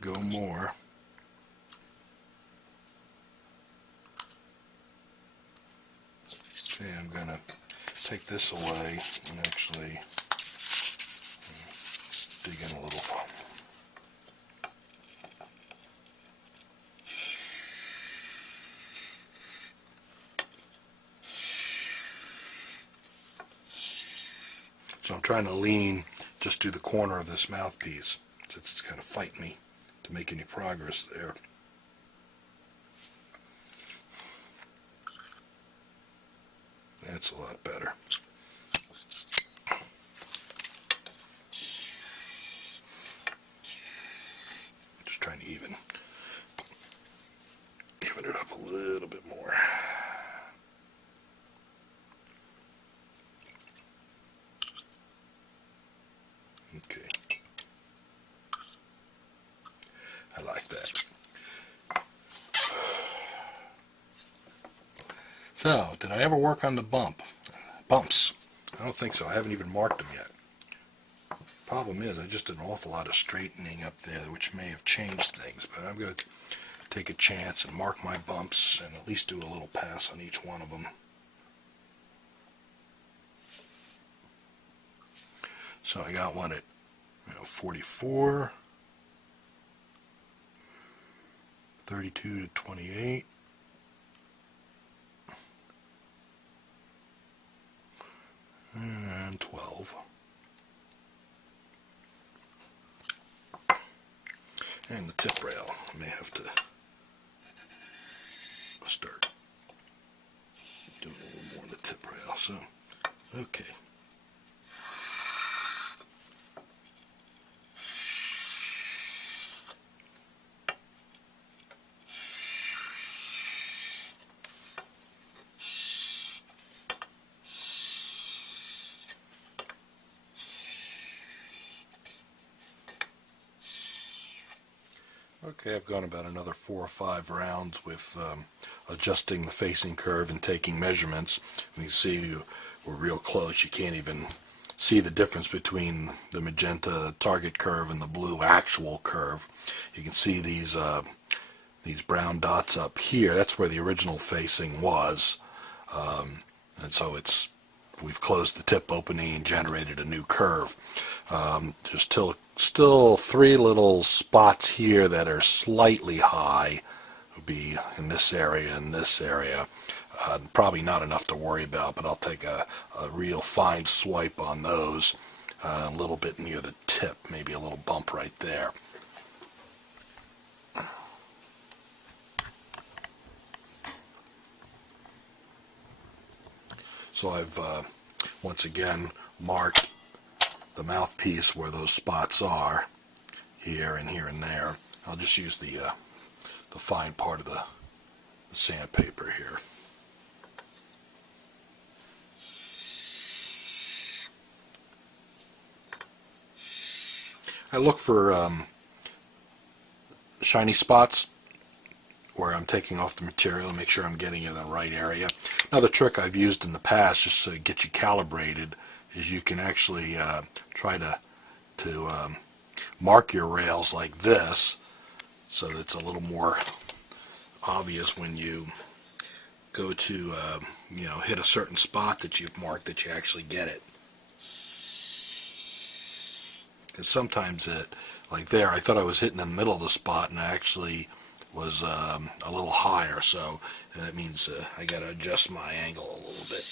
go more. See, I'm going to take this away and actually dig in a little. So I'm trying to lean just to the corner of this mouthpiece, since it's kind of fighting me to make any progress there. That's a lot better. Just trying to even it up a little bit more. Okay. I like that. So, did I ever work on the bumps? I don't think so. I haven't even marked them yet. Problem is, I just did an awful lot of straightening up there, which may have changed things, but I'm going to take a chance and mark my bumps and at least do a little pass on each one of them. So I got one at 44, 32 to 28, and 12. And the tip rail, I may have to start doing a little more on the tip rail. So, okay. Okay, I've gone about another 4 or 5 rounds with adjusting the facing curve and taking measurements. And you see we're real close. You can't even see the difference between the magenta target curve and the blue actual curve. You can see these brown dots up here. That's where the original facing was. And so we've closed the tip opening and generated a new curve. There's still 3 little spots here that are slightly high. Would be in this area and this area. Probably not enough to worry about, but I'll take a real fine swipe on those. A little bit near the tip, maybe a little bump right there. So I've once again marked the mouthpiece where those spots are, here and here and there. I'll just use the fine part of the sandpaper here. I look for shiny spots where I'm taking off the material and make sure I'm getting in the right area. Another trick I've used in the past, just to get you calibrated, is you can actually try to mark your rails like this, so that it's a little more obvious when you go to hit a certain spot that you've marked, that you actually get it. Because sometimes like there, I thought I was hitting in the middle of the spot, and I actually was a little higher, so that means I got to adjust my angle a little bit.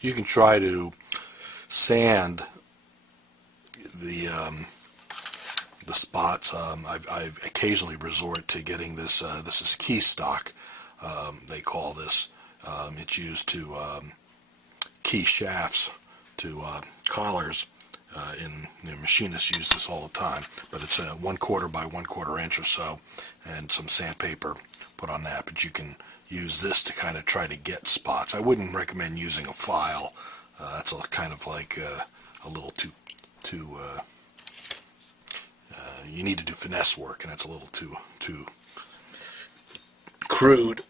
You can try to sand the spots. I've occasionally resort to getting this. This is key stock. They call this. It's used to key shafts to collars. Machinists use this all the time, but it's a 1/4 by 1/4 inch or so, and some sandpaper put on that. But you can use this to kind of try to get spots. I wouldn't recommend using a file. That's kind of like a little too you need to do finesse work, and it's a little too crude.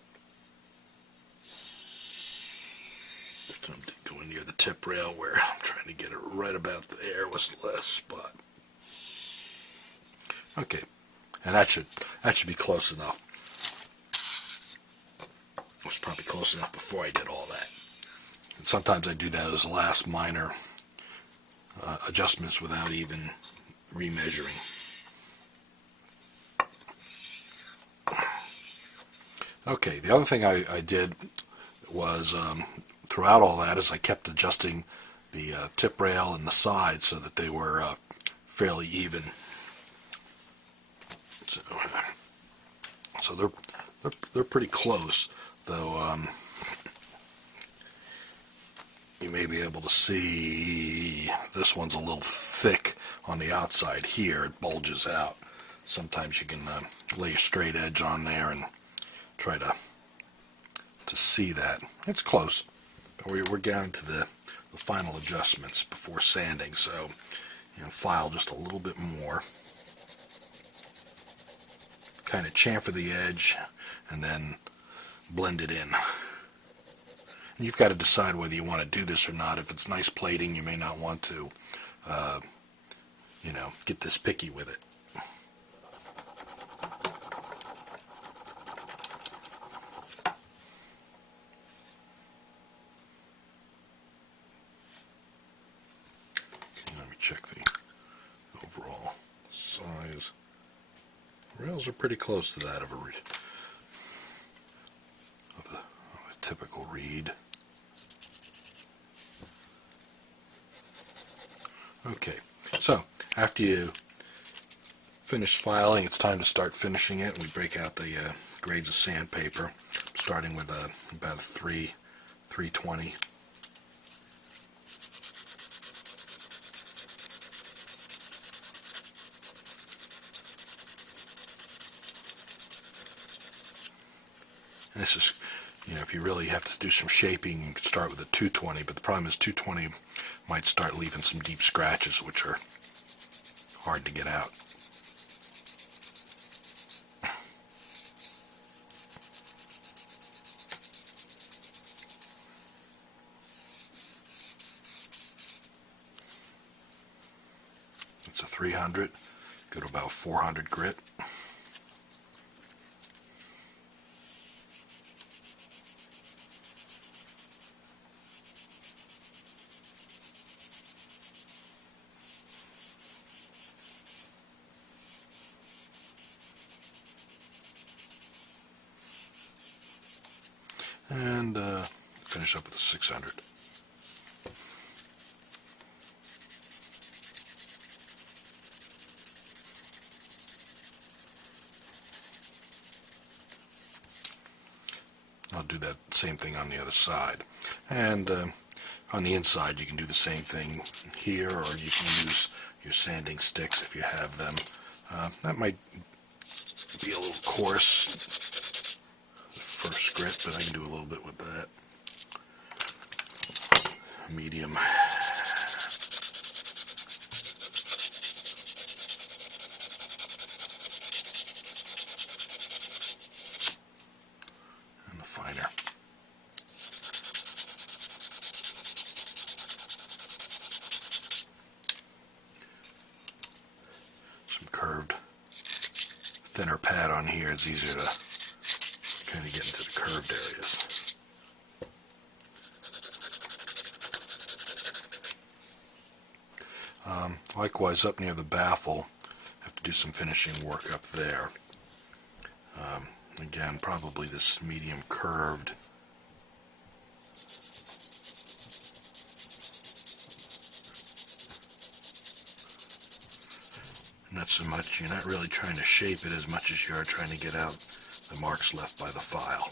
So I'm going near the tip. tip rail where I'm trying to get it right about there with less spot. Okay, and that should be close enough. It was probably close enough before I did all that. And sometimes I do that as last minor adjustments without even remeasuring. Okay, the other thing I did was throughout all that is I kept adjusting the tip rail and the sides so that they were fairly even. So they're pretty close, though. You may be able to see this one's a little thick on the outside here. It bulges out. Sometimes you can lay a straight edge on there and try to see that. It's close. We're down to the final adjustments before sanding, so file just a little bit more. Kind of chamfer the edge and then blend it in. And you've got to decide whether you want to do this or not. If it's nice plating, you may not want to, get this picky with it. Let me check the overall size. Rails are pretty close to that of a typical reed. Okay, so after you finish filing, it's time to start finishing it. We break out the grades of sandpaper, starting with about a 320. And this is, if you really have to do some shaping, you can start with a 220, but the problem is 220 might start leaving some deep scratches, which are hard to get out. It's a 300, go to about 400 grit. And finish up with a 600. I'll do that same thing on the other side. And on the inside you can do the same thing here, or you can use your sanding sticks if you have them. That might be a little coarse first grit, but I can do a little bit with that. Medium. And the finer. Some curved, thinner pad on here. It's easier to kind of get into the curved areas. Likewise, up near the baffle, I have to do some finishing work up there. Again, probably this medium curved. Not so much, you're not really trying to shape it as much as you are trying to get out the marks left by the file.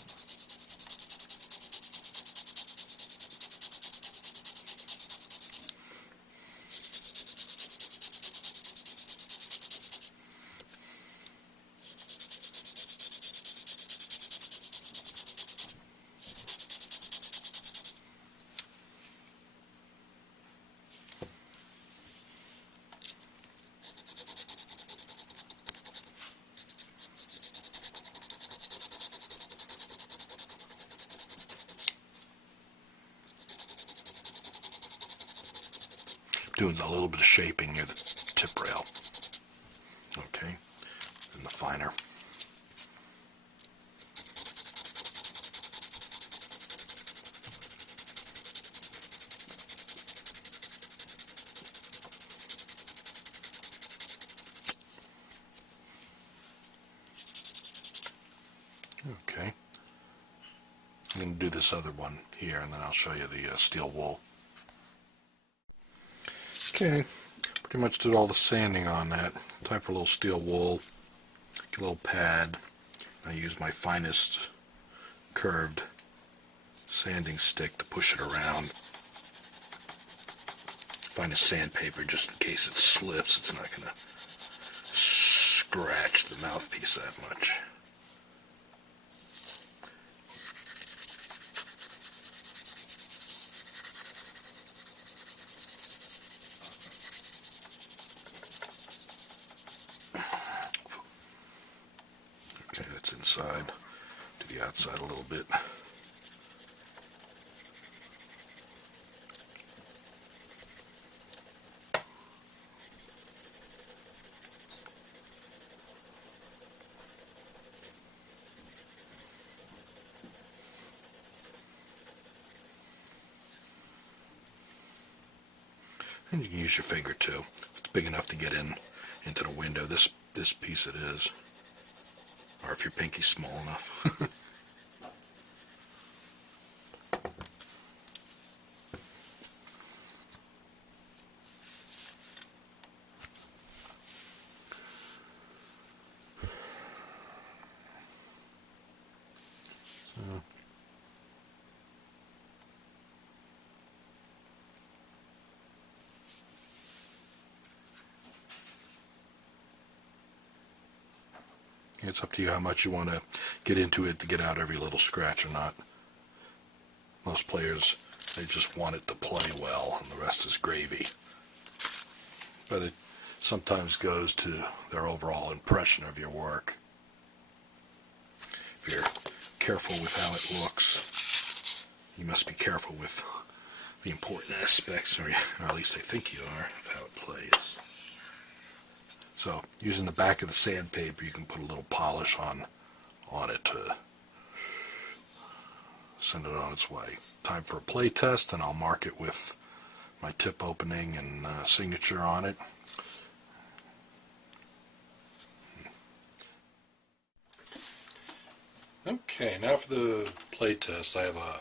doing a little bit of shaping near the tip rail. Okay, and the finer. Okay, I'm going to do this other one here, and then I'll show you the steel wool. Okay, pretty much did all the sanding on that. Time for a little steel wool. Get a little pad. I use my finest curved sanding stick to push it around. Finest sandpaper just in case it slips. It's not going to scratch the mouthpiece that much. Okay, that's inside. To the outside a little bit. And you can use your finger too. It's big enough to get into the window. This piece it is. Or if your pinky's small enough. It's up to you how much you want to get into it to get out every little scratch or not. Most players, they just want it to play well, and the rest is gravy. But it sometimes goes to their overall impression of your work. If you're careful with how it looks, you must be careful with the important aspects, or at least they think you are, of how it plays. So, using the back of the sandpaper, you can put a little polish on it to send it on its way. Time for a play test, and I'll mark it with my tip opening and signature on it. Okay, now for the play test. I have a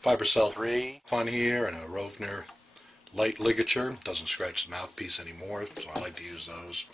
Fibercell 3 on here and a Rovner light ligature. Doesn't scratch the mouthpiece anymore, so I like to use those.